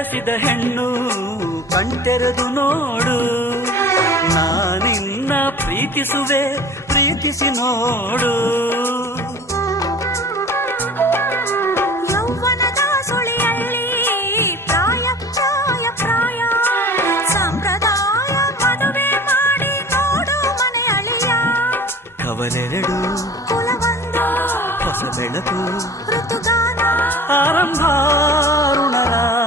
ಬಯಸಿದ ಹೆಣ್ಣು ಕಣ್ತೆರೆದು ನೋಡು, ನಾನಿನ್ನ ಪ್ರೀತಿಸುವೆ, ಪ್ರೀತಿಸಿ ನೋಡು. ಯೌವನದ ಸುಳಿಯಲ್ಲಿ ಪ್ರಾಯ ಪ್ರಾಯ ಪ್ರಾಯ ಸಂಪ್ರದಾಯ ಮದುವೆ ಮಾಡಿ ನೋಡು ಮನೆ ಅಳಿಯ. ಕವಲೆರಡು ಕುಲವೊಂದು ಹೊಸ ಬೆಳಕು ಋತುಗಾನ ಆರಂಭ ಋಣರಾಗ